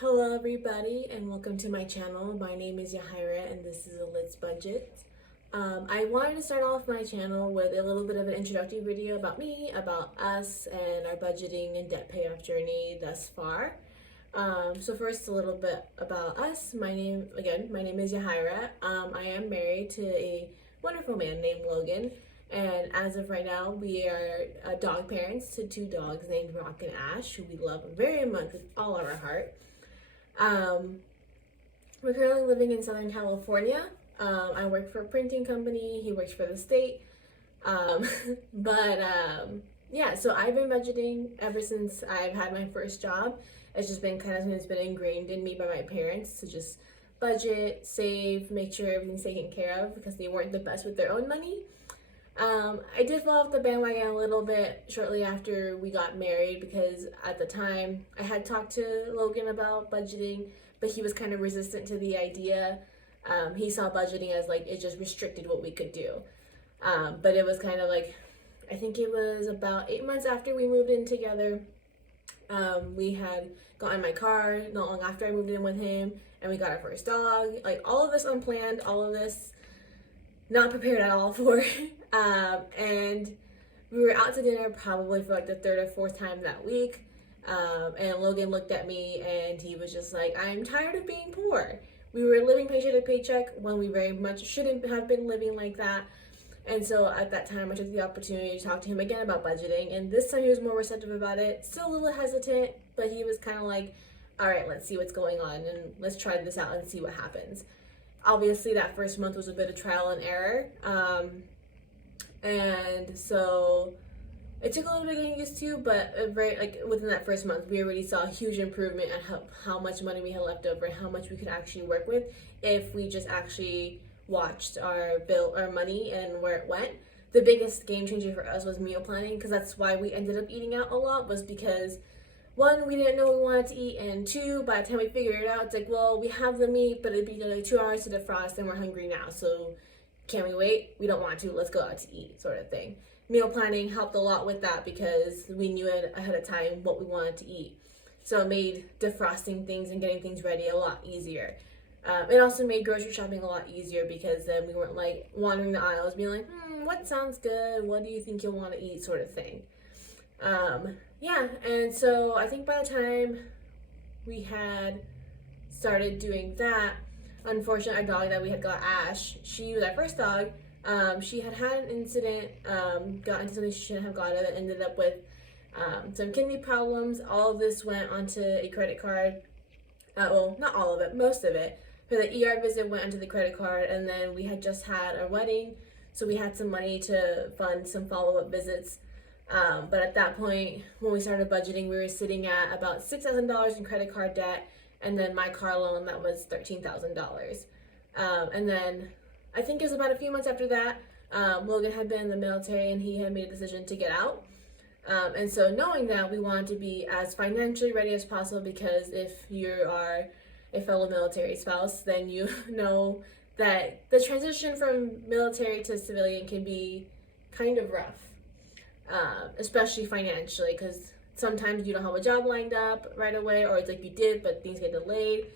Hello everybody and welcome to my channel. My name is Yahira and this is a Let's Budget. I wanted to start off my channel with a little bit of an introductory video about me, about us, and our budgeting and debt payoff journey thus far. So first, a little bit about us. My name is Yahira. I am married to a wonderful man named Logan, and as of right now, we are dog parents to two dogs named Rock and Ash, who we love very much with all of our heart. We're currently living in Southern California. I work for a printing company. He works for the state. Um, but yeah, so I've been budgeting ever since I've had my first job. It's just been kind of something that's been ingrained in me by my parents to just budget, save, make sure everything's taken care of because they weren't the best with their own money. I did fall off the bandwagon a little bit shortly after we got married because at the time I had talked to Logan about budgeting, but he was kind of resistant to the idea. He saw budgeting as like it just restricted what we could do. But it was kind of like, I think it was about 8 months after we moved in together. We had gotten my car not long after I moved in with him, and we got our first dog. Like all of this unplanned, all of this not prepared at all for. And we were out to dinner probably for like the third or fourth time that week. And Logan looked at me and he was just like, I'm tired of being poor. We were living paycheck to paycheck when we very much shouldn't have been living like that. And so at that time, I took the opportunity to talk to him again about budgeting. And this time he was more receptive about it. Still a little hesitant, but he was kind of like, all right, let's see what's going on and let's try this out and see what happens. Obviously, that first month was a bit of trial and error. And so it took a little bit getting used to, but within that first month, we already saw a huge improvement at how much money we had left over and how much we could actually work with if we just actually watched our money and where it went. The biggest game changer for us was meal planning, because that's why we ended up eating out a lot, was because one, we didn't know what we wanted to eat, and two, by the time we figured it out, it's like, well, we have the meat, but it'd be like 2 hours to defrost and we're hungry now, so can we wait? We don't want to, let's go out to eat, sort of thing. Meal planning helped a lot with that because we knew ahead of time what we wanted to eat. So it made defrosting things and getting things ready a lot easier. It also made grocery shopping a lot easier because then we weren't like wandering the aisles being like, what sounds good? What do you think you'll want to eat, sort of thing. Yeah, and so I think by the time we had started doing that, unfortunately, our dog that we had got, Ash, she was our first dog. She had an incident, got into something she shouldn't have gotten, and ended up with some kidney problems. All of this went onto a credit card. Well, not all of it, most of it. For the ER visit went onto the credit card, and then we had just had our wedding, so we had some money to fund some follow-up visits. But at that point, when we started budgeting, we were sitting at about $6,000 in credit card debt, and then my car loan that was $13,000. And then I think it was about a few months after that, Logan had been in the military and he had made a decision to get out. And so knowing that, we wanted to be as financially ready as possible, because if you are a fellow military spouse, then you know that the transition from military to civilian can be kind of rough. Especially financially, because sometimes you don't have a job lined up right away, or it's like you did but things get delayed.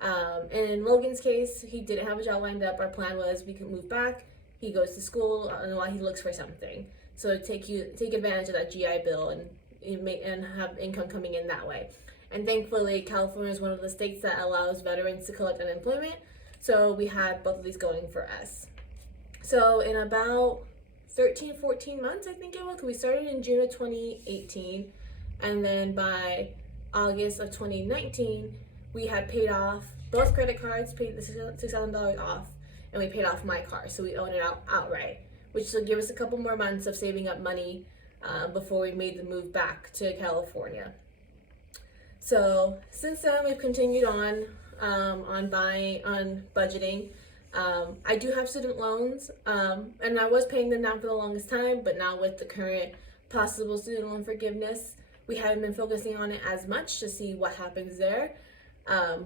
And in Logan's case, he didn't have a job lined up. Our plan was we could move back, he goes to school, and while he looks for something, so take advantage of that GI Bill and have income coming in that way. And thankfully, California is one of the states that allows veterans to collect unemployment, so we had both of these going for us. So in about 14 months, I think it was, because we started in June of 2018, and then by August of 2019, we had paid off both credit cards, paid the $6,000 off, and we paid off my car, so we owned it outright, which will give us a couple more months of saving up money before we made the move back to California. So since then, we've continued on budgeting. I do have student loans, and I was paying them down for the longest time, but now with the current possible student loan forgiveness, we haven't been focusing on it as much to see what happens there.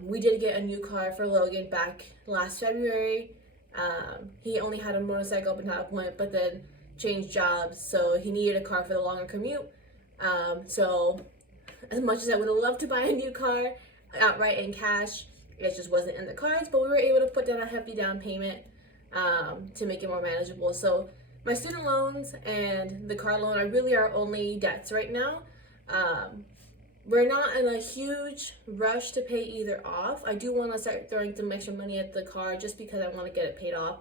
We did get a new car for Logan back last February. He only had a motorcycle up until that point, but then changed jobs, so he needed a car for the longer commute. So as much as I would have loved to buy a new car, outright in cash. It just wasn't in the cards, but we were able to put down a hefty down payment to make it more manageable. So my student loans and the car loan are really our only debts right now. We're not in a huge rush to pay either off. I do want to start throwing some extra money at the car just because I want to get it paid off.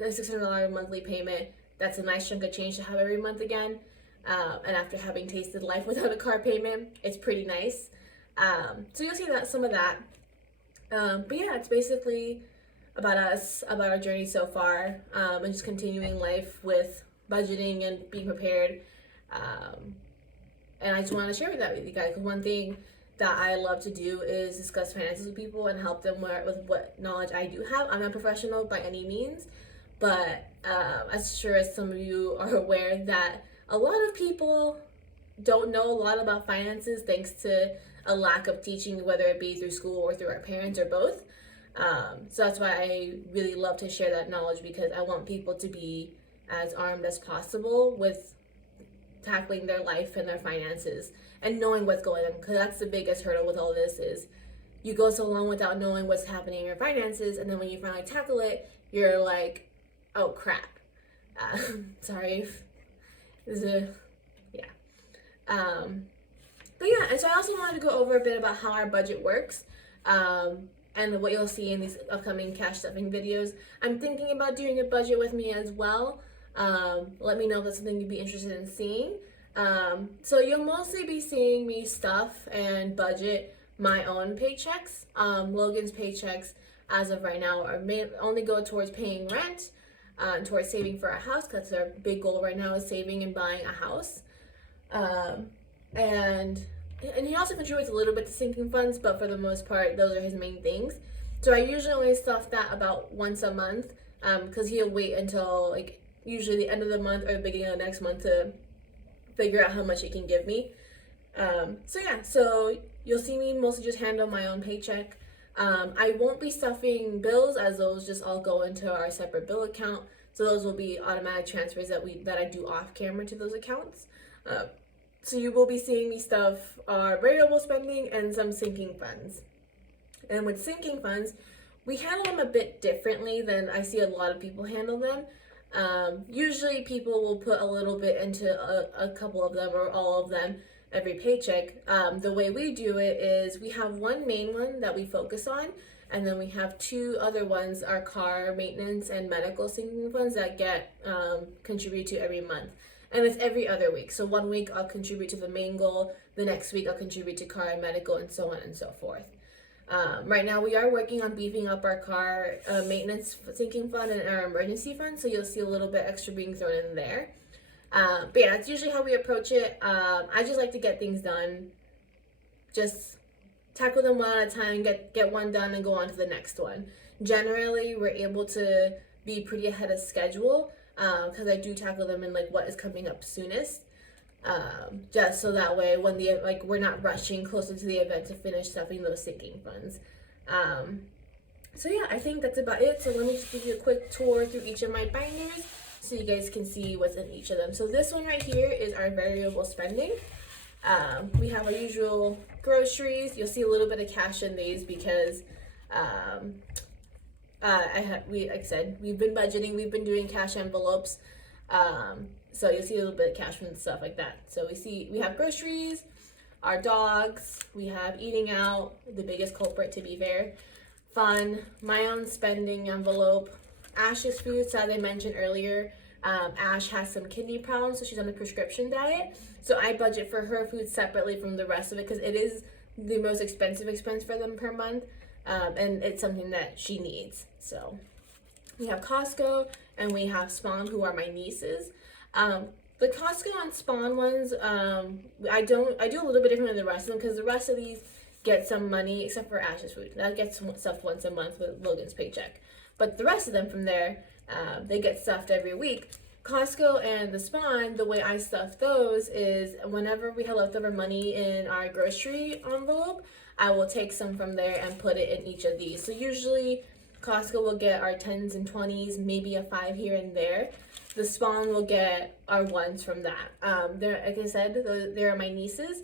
A $600 monthly payment, that's a nice chunk of change to have every month again. And after having tasted life without a car payment, it's pretty nice. So you'll see that some of that. But yeah, it's basically about us, about our journey so far, and just continuing life with budgeting and being prepared. And I just want to share that with you guys. One thing that I love to do is discuss finances with people and help them with what knowledge I do have. I'm not a professional by any means, but as sure as some of you are aware that a lot of people don't know a lot about finances thanks to a lack of teaching, whether it be through school or through our parents or both. So that's why I really love to share that knowledge, because I want people to be as armed as possible with tackling their life and their finances and knowing what's going on, because that's the biggest hurdle with all this is you go so long without knowing what's happening in your finances, and then when you finally tackle it, you're like, oh crap. Sorry if this is a but yeah, and so I also wanted to go over a bit about how our budget works, and what you'll see in these upcoming cash stuffing videos. I'm thinking about doing a budget with me as well. Let me know if that's something you'd be interested in seeing. So you'll mostly be seeing me stuff and budget my own paychecks. Logan's paychecks as of right now only go towards paying rent, towards saving for a house, because our big goal right now is saving and buying a house. And he also contributes a little bit to sinking funds, but for the most part, those are his main things. So I usually only stuff that about once a month, because he'll wait until like usually the end of the month or the beginning of the next month to figure out how much he can give me. So yeah, so you'll see me mostly just handle my own paycheck. I won't be stuffing bills, as those just all go into our separate bill account. So those will be automatic transfers that I do off camera to those accounts. So you will be seeing me stuff our variable spending and some sinking funds. And with sinking funds, we handle them a bit differently than I see a lot of people handle them. Usually people will put a little bit into a couple of them or all of them every paycheck. The way we do it is we have one main one that we focus on, and then we have two other ones, our car maintenance and medical sinking funds that get contributed to every month. And it's every other week. So one week I'll contribute to the main goal, the next week I'll contribute to car and medical, and so on and so forth. Right now we are working on beefing up our car maintenance sinking fund and our emergency fund, so you'll see a little bit extra being thrown in there. But yeah, that's usually how we approach it. I just like to get things done, just tackle them one at a time, get one done and go on to the next one. Generally, we're able to be pretty ahead of schedule, because I do tackle them in like what is coming up soonest, just so that way when we're not rushing closer to the event to finish stuffing those sinking funds. So yeah, I think that's about it. So let me just give you a quick tour through each of my binders so you guys can see what's in each of them. So this one right here is our variable spending. We have our usual groceries. You'll see a little bit of cash in these because like I said, we've been budgeting, we've been doing cash envelopes, so you'll see a little bit of cash from stuff like that. So we have groceries, our dogs, we have eating out, the biggest culprit to be fair, fun, my own spending envelope, Ash's food. So as I mentioned earlier, Ash has some kidney problems, so she's on a prescription diet. So I budget for her food separately from the rest of it because it is the most expensive expense for them per month. And it's something that she needs. So we have Costco and we have Spawn, who are my nieces. The Costco and Spawn ones, I do a little bit different than the rest of them, because the rest of these get some money, except for Ash's food. That gets stuffed once a month with Logan's paycheck. But the rest of them from there, they get stuffed every week. Costco and the Spawn, the way I stuff those is whenever we have leftover money in our grocery envelope, I will take some from there and put it in each of these. So usually Costco will get our 10s and 20s, maybe a 5 here and there. The Spawn will get our 1s from that. Like I said, they are my nieces.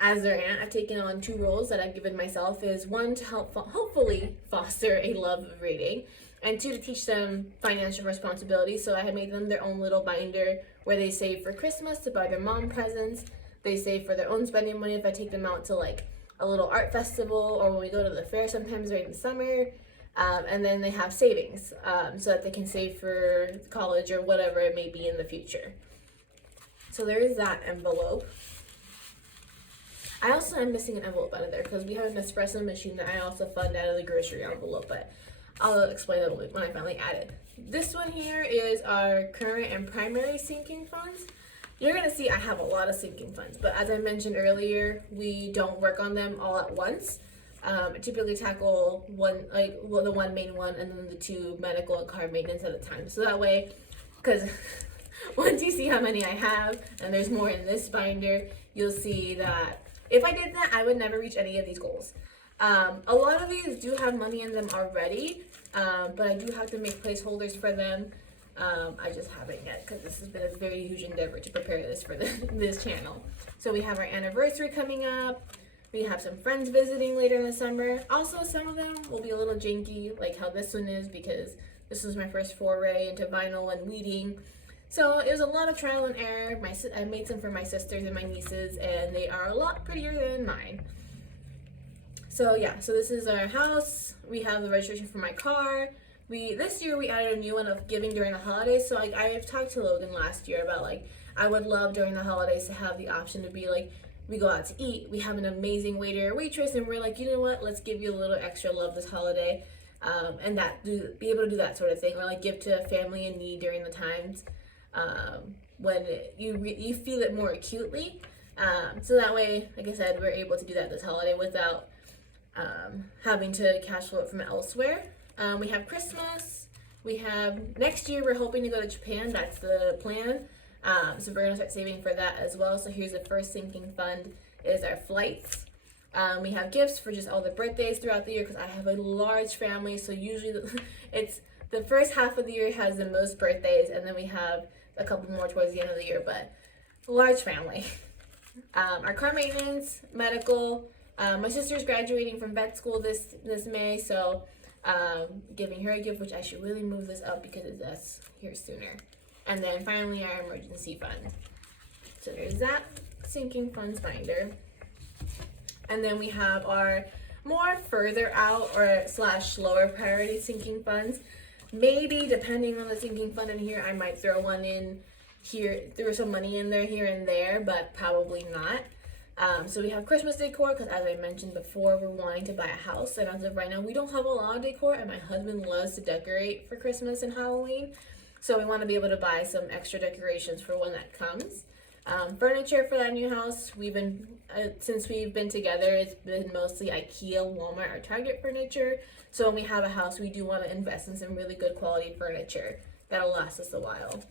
as their aunt, I've taken on two roles that I've given myself. Is one, to help hopefully foster a love of reading, and two, to teach them financial responsibility. So I have made them their own little binder where they save for Christmas to buy their mom presents. They save for their own spending money if I take them out to like a little art festival, or when we go to the fair sometimes during the summer. And then they have savings so that they can save for college or whatever it may be in the future. So there is that envelope. I also am missing an envelope out of there because we have an espresso machine that I also fund out of the grocery envelope, but I'll explain that when I finally add it. This one here is our current and primary sinking funds. You're going to see I have a lot of sinking funds, but as I mentioned earlier, we don't work on them all at once. I typically tackle the one main one and then the two medical and car maintenance at a time. So that way, because once you see how many I have, and there's more in this binder, you'll see that if I did that, I would never reach any of these goals. A lot of these do have money in them already, but I do have to make placeholders for them. I just haven't yet because this has been a very huge endeavor to prepare this for this channel. So we have our anniversary coming up. We have some friends visiting later in the summer. Also, some of them will be a little janky, like how this one is, because this was my first foray into vinyl and weeding. So it was a lot of trial and error. I made some for my sisters and my nieces, and they are a lot prettier than mine. So yeah, so this is our house. We have the registration for my car. This year we added a new one of giving during the holidays. So I've talked to Logan last year about like I would love during the holidays to have the option to be like, we go out to eat, we have an amazing waiter or waitress, and we're like, you know what, let's give you a little extra love this holiday, and be able to do that sort of thing, or like give to a family in need during the times when you feel it more acutely. So that way, like I said, we're able to do that this holiday without having to cash flow it from elsewhere. We have Christmas. We have next year. We're hoping to go to Japan. That's the plan. So we're gonna start saving for that as well. So here's the first sinking fund is our flights. We have gifts for just all the birthdays throughout the year because I have a large family. So usually it's the first half of the year has the most birthdays, and then we have a couple more towards the end of the year. But large family. Our car maintenance, medical. My sister's graduating from vet school this May, so giving her a gift, which I should really move this up because it's here sooner. And then finally our emergency fund. So there's that sinking funds binder. And then we have our more further out or / lower priority sinking funds. Maybe depending on the sinking fund in here, I might throw one in here, throw some money in there here and there, but probably not. So we have Christmas decor because as I mentioned before, we're wanting to buy a house, and as of right now we don't have a lot of decor, and my husband loves to decorate for Christmas and Halloween, so we want to be able to buy some extra decorations for when that comes. Furniture for that new house, since we've been together, it's been mostly IKEA, Walmart, or Target furniture. So when we have a house, we do want to invest in some really good quality furniture that'll last us a while.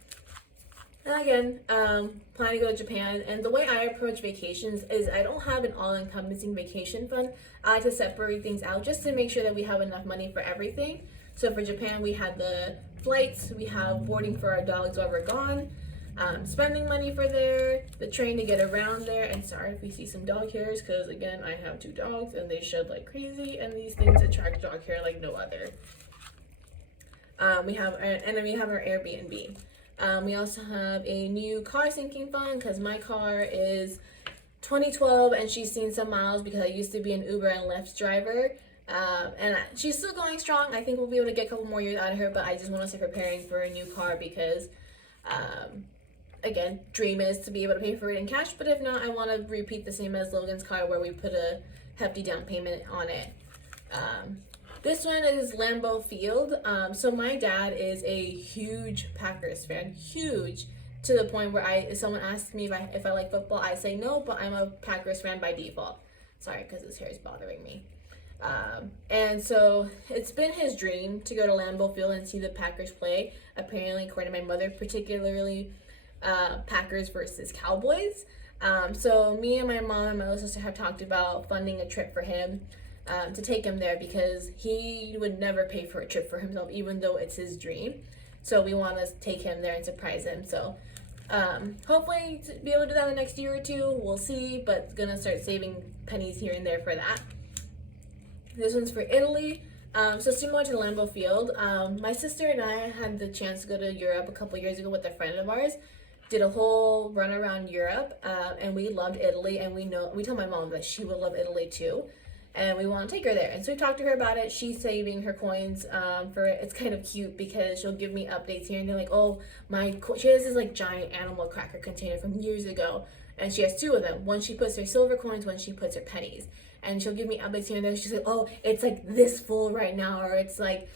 And again, plan to go to Japan. And the way I approach vacations is I don't have an all-encompassing vacation fund. I like to separate things out just to make sure that we have enough money for everything. So for Japan, we had the flights, we have boarding for our dogs while we're gone, spending money for there, the train to get around there, and sorry if we see some dog hairs, because again, I have 2 dogs and they shed like crazy, and these things attract dog hair like no other. And then we have our Airbnb. We also have a new car sinking fund because my car is 2012 and she's seen some miles because I used to be an Uber and Lyft driver. And she's still going strong. I think we'll be able to get a couple more years out of her, but I just want to start preparing for a new car because, again, dream is to be able to pay for it in cash, but if not, I want to repeat the same as Logan's car where we put a hefty down payment on it. This one is Lambeau Field. So my dad is a huge Packers fan, huge, to the point where if someone asks me if I like football, I say no, but I'm a Packers fan by default. Sorry, because his hair is bothering me. And so it's been his dream to go to Lambeau Field and see the Packers play. Apparently, according to my mother, particularly Packers versus Cowboys. So me and my mom and my little sister have talked about funding a trip for him. To take him there because he would never pay for a trip for himself, even though it's his dream. So we want to take him there and surprise him. So Hopefully to be able to do that in the next year or two. We'll see, but gonna start saving pennies here and there for that. This one's for Italy. So similar to Lambeau Field, my sister and I had the chance to go to Europe a couple years ago with a friend of ours. Did a whole run around Europe, and we loved Italy. And we told my mom that she would love Italy too, and we want to take her there. And so we talked to her about it. She's saving her coins for it. It's kind of cute because she'll give me updates here and they're like, oh, she has this like giant animal cracker container from years ago, and she has two of them. One she puts her silver coins, one she puts her pennies. And she'll give me updates here and there. She's like, oh, it's like this full right now, or it's like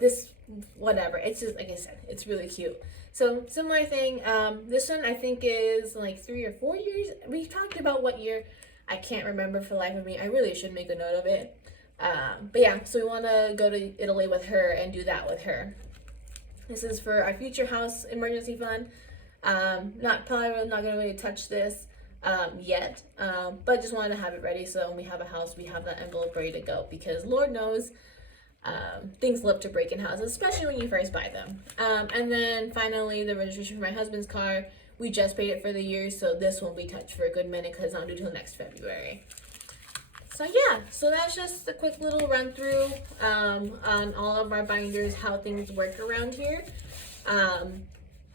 this, whatever. It's just, like I said, it's really cute. So similar thing. This one I think is like 3 or 4 years. We talked about what year. I can't remember for the life of me. I really should make a note of it. But yeah, so we want to go to Italy with her and do that with her. This is for our future house emergency fund. Probably not gonna really touch this yet, but just wanted to have it ready so when we have a house, we have that envelope ready to go, because Lord knows things love to break in houses, especially when you first buy them. And then finally, the registration for my husband's car. We just paid it for the year, so this won't be touched for a good minute because it's not due till next February. So yeah, so that's just a quick little run through on all of our binders, how things work around here. I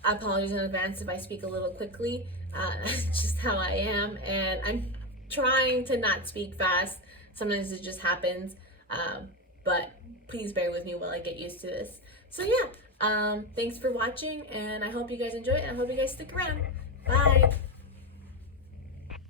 apologize in advance if I speak a little quickly. That's just how I am, and I'm trying to not speak fast. Sometimes it just happens, but please bear with me while I get used to this. So yeah, thanks for watching, and I hope you guys enjoy it, and I hope you guys stick around. Bye!